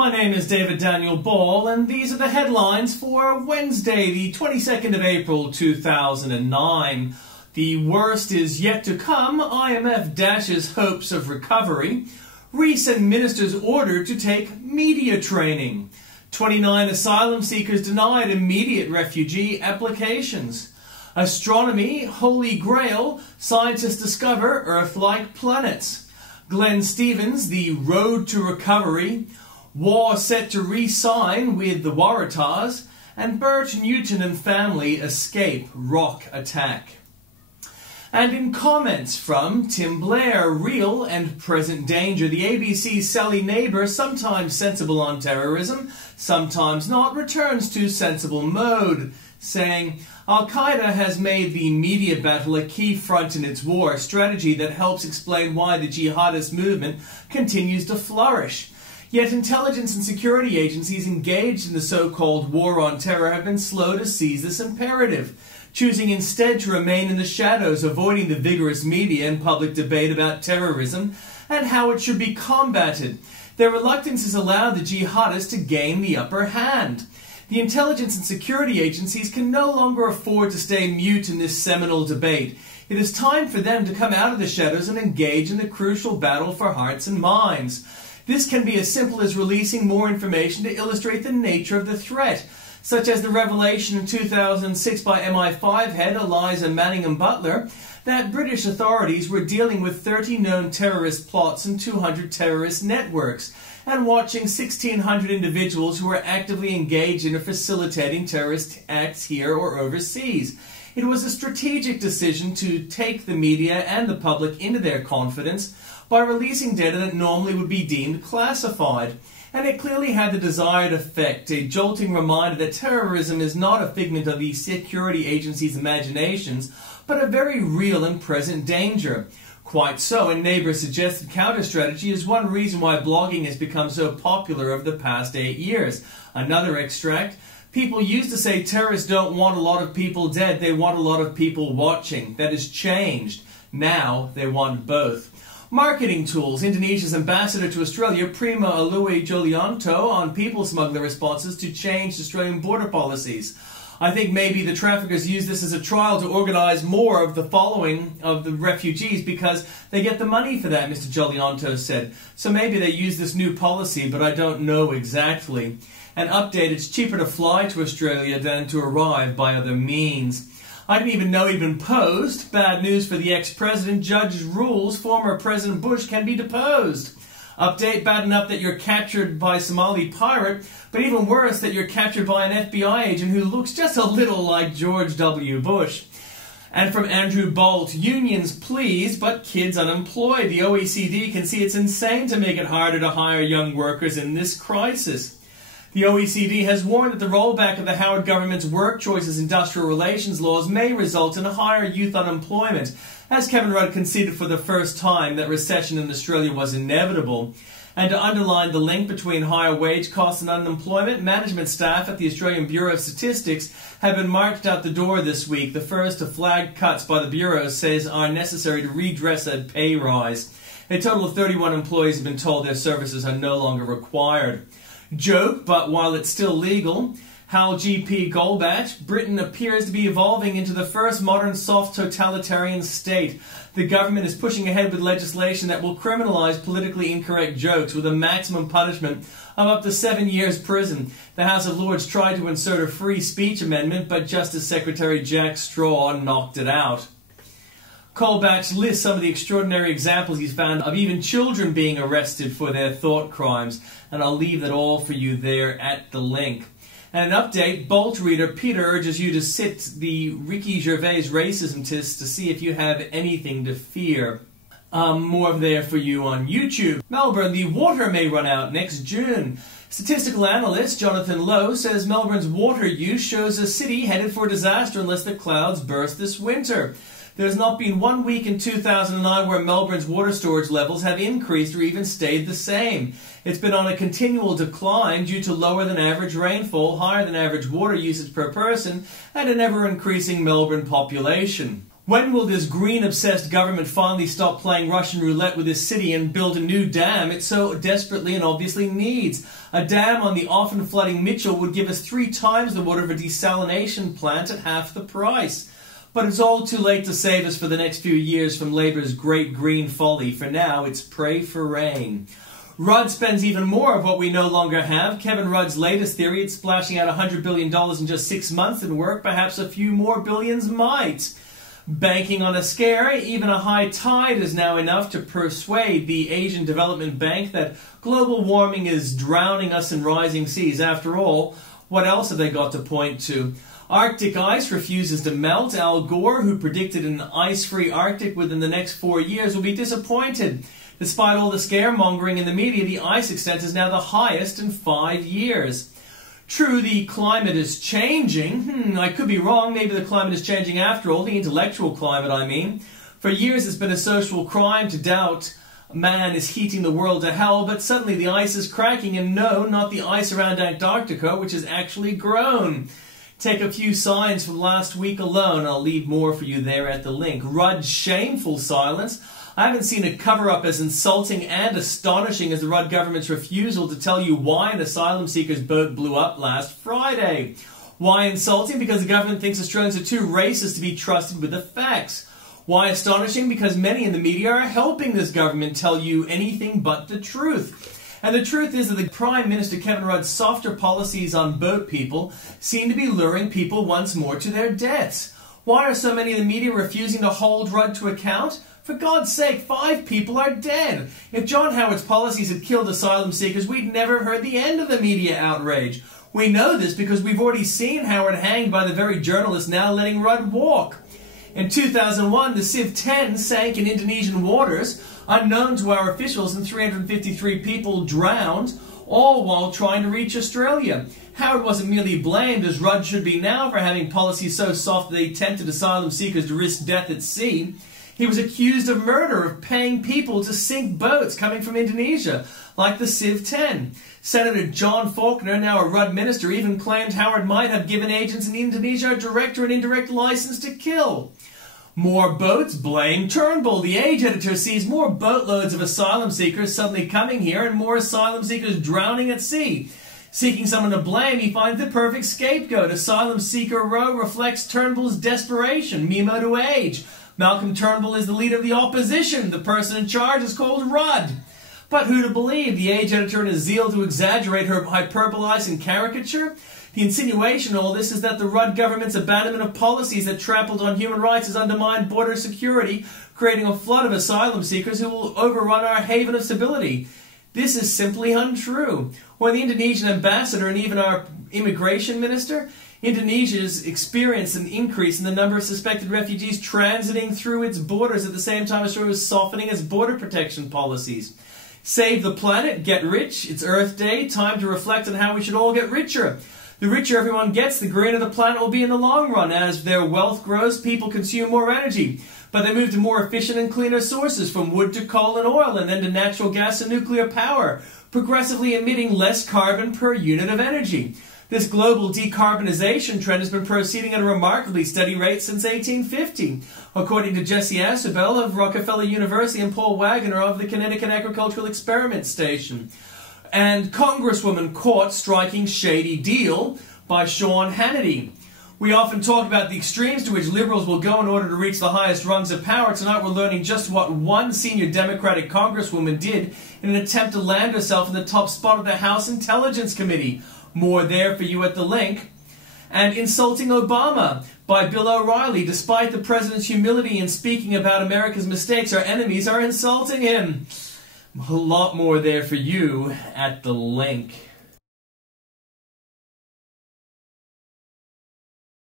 My name is David Daniel Ball, and these are the headlines for Wednesday, the 22nd of April, 2009. The worst is yet to come. IMF dashes hopes of recovery. Recent ministers ordered to take media training. 29 asylum seekers denied immediate refugee applications. Astronomy, Holy Grail, scientists discover Earth-like planets. Glenn Stevens, the road to recovery. War set to re-sign with the Waratahs. And Bert Newton and family escape rock attack. And in comments from Tim Blair, real and present danger, the ABC's Sally Neighbour, sometimes sensible on terrorism, sometimes not, returns to sensible mode, saying, Al-Qaeda has made the media battle a key front in its war, a strategy that helps explain why the jihadist movement continues to flourish. Yet intelligence and security agencies engaged in the so-called war on terror have been slow to seize this imperative, choosing instead to remain in the shadows, avoiding the vigorous media and public debate about terrorism and how it should be combated. Their reluctance has allowed the jihadists to gain the upper hand. The intelligence and security agencies can no longer afford to stay mute in this seminal debate. It is time for them to come out of the shadows and engage in the crucial battle for hearts and minds. This can be as simple as releasing more information to illustrate the nature of the threat, such as the revelation in 2006 by MI5 head Eliza Manningham-Butler that British authorities were dealing with 30 known terrorist plots and 200 terrorist networks, and watching 1,600 individuals who were actively engaged in or facilitating terrorist acts here or overseas. It was a strategic decision to take the media and the public into their confidence by releasing data that normally would be deemed classified. And it clearly had the desired effect, a jolting reminder that terrorism is not a figment of the security agency's imaginations, but a very real and present danger. Quite so, and Neighbour's suggested counter-strategy is one reason why blogging has become so popular over the past 8 years. Another extract: people used to say terrorists don't want a lot of people dead, they want a lot of people watching. That has changed. Now they want both. Marketing tools. Indonesia's ambassador to Australia, Prima Alui Jolianto, on people smuggler responses to changed Australian border policies. I think maybe the traffickers use this as a trial to organise more of the following of the refugees because they get the money for that, Mr. Jolianto said. So maybe they use this new policy, but I don't know exactly. An update: it's cheaper to fly to Australia than to arrive by other means. I didn't even know he'd been posed. Bad news for the ex-president. Judge rules former President Bush can be deposed. Update: bad enough that you're captured by a Somali pirate, but even worse that you're captured by an FBI agent who looks just a little like George W. Bush. And from Andrew Bolt: unions pleased, but kids unemployed. The OECD can see it's insane to make it harder to hire young workers in this crisis. The OECD has warned that the rollback of the Howard government's work choices industrial relations laws may result in a higher youth unemployment, as Kevin Rudd conceded for the first time that recession in Australia was inevitable. And to underline the link between higher wage costs and unemployment, management staff at the Australian Bureau of Statistics have been marched out the door this week. The first to flag cuts by the Bureau says are necessary to redress a pay rise. A total of 31 employees have been told their services are no longer required. Joke, but while it's still legal, Hal G.P. Goldbach: Britain appears to be evolving into the first modern soft totalitarian state. The government is pushing ahead with legislation that will criminalise politically incorrect jokes with a maximum punishment of up to 7 years prison. The House of Lords tried to insert a free speech amendment, but Justice Secretary Jack Straw knocked it out. Goldbach lists some of the extraordinary examples he's found of even children being arrested for their thought crimes, and I'll leave that all for you there at the link. And an update: Bolt reader Peter urges you to sit the Ricky Gervais racism test to see if you have anything to fear. More there for you on YouTube. Melbourne: the water may run out next June. Statistical analyst Jonathan Lowe says Melbourne's water use shows a city headed for disaster unless the clouds burst this winter. There's not been 1 week in 2009 where Melbourne's water storage levels have increased or even stayed the same. It's been on a continual decline due to lower than average rainfall, higher than average water usage per person, and an ever-increasing Melbourne population. When will this green-obsessed government finally stop playing Russian roulette with this city and build a new dam it so desperately and obviously needs? A dam on the often flooding Mitchell would give us 3 times the water of a desalination plant at half the price. But it's all too late to save us for the next few years from Labour's great green folly. For now, it's pray for rain. Rudd spends even more of what we no longer have. Kevin Rudd's latest theory, it's splashing out $100 billion in just 6 months didn't work. Perhaps a few more billions might. Banking on a scare, even a high tide is now enough to persuade the Asian Development Bank that global warming is drowning us in rising seas. After all, what else have they got to point to? Arctic ice refuses to melt. Al Gore, who predicted an ice-free Arctic within the next 4 years, will be disappointed. Despite all the scaremongering in the media, the ice extent is now the highest in 5 years. True, the climate is changing. I could be wrong. Maybe the climate is changing after all. The intellectual climate, I mean. For years it's been a social crime to doubt man is heating the world to hell, but suddenly the ice is cracking, and no, not the ice around Antarctica, which has actually grown. Take a few signs from last week alone. I'll leave more for you there at the link. Rudd's shameful silence. I haven't seen a cover-up as insulting and astonishing as the Rudd government's refusal to tell you why an asylum seeker's boat blew up last Friday. Why insulting? Because the government thinks Australians are too racist to be trusted with the facts. Why astonishing? Because many in the media are helping this government tell you anything but the truth. And the truth is that the Prime Minister Kevin Rudd's softer policies on boat people seem to be luring people once more to their debts. Why are so many in the media refusing to hold Rudd to account? For God's sake, 5 people are dead. If John Howard's policies had killed asylum seekers, we'd never heard the end of the media outrage. We know this because we've already seen Howard hanged by the very journalists now letting Rudd walk. In 2001, the Civ 10 sank in Indonesian waters, unknown to our officials, and 353 people drowned, all while trying to reach Australia. Howard wasn't merely blamed, as Rudd should be now, for having policies so soft that they tempted asylum seekers to risk death at sea. He was accused of murder, of paying people to sink boats coming from Indonesia, like the Civ 10. Senator John Faulkner, now a Rudd minister, even claimed Howard might have given agents in Indonesia a direct or an indirect license to kill. More boats, blame Turnbull. The Age editor sees more boatloads of asylum seekers suddenly coming here and more asylum seekers drowning at sea. Seeking someone to blame, he finds the perfect scapegoat. Asylum Seeker Row reflects Turnbull's desperation. Memo to Age. Malcolm Turnbull is the leader of the opposition. The person in charge is called Rudd. But who to believe? The Age editor, in his zeal to exaggerate her hyperbolize and caricature? The insinuation in all this is that the Rudd government's abandonment of policies that trampled on human rights has undermined border security, creating a flood of asylum seekers who will overrun our haven of stability. This is simply untrue. When the Indonesian ambassador and even our immigration minister, Indonesia's experienced an increase in the number of suspected refugees transiting through its borders at the same time Australia was softening its border protection policies. Save the planet, get rich, it's Earth Day, time to reflect on how we should all get richer. The richer everyone gets, the greener the planet will be in the long run. As their wealth grows, people consume more energy. But they move to more efficient and cleaner sources, from wood to coal and oil, and then to natural gas and nuclear power, progressively emitting less carbon per unit of energy. This global decarbonization trend has been proceeding at a remarkably steady rate since 1850, according to Jesse Asabel of Rockefeller University and Paul Wagner of the Connecticut Agricultural Experiment Station. And Congresswoman caught striking shady deal by Sean Hannity. We often talk about the extremes to which liberals will go in order to reach the highest rungs of power. Tonight we're learning just what one senior Democratic Congresswoman did in an attempt to land herself in the top spot of the House Intelligence Committee. More there for you at the link. And Insulting Obama by Bill O'Reilly. Despite the president's humility in speaking about America's mistakes, our enemies are insulting him. A lot more there for you at the link.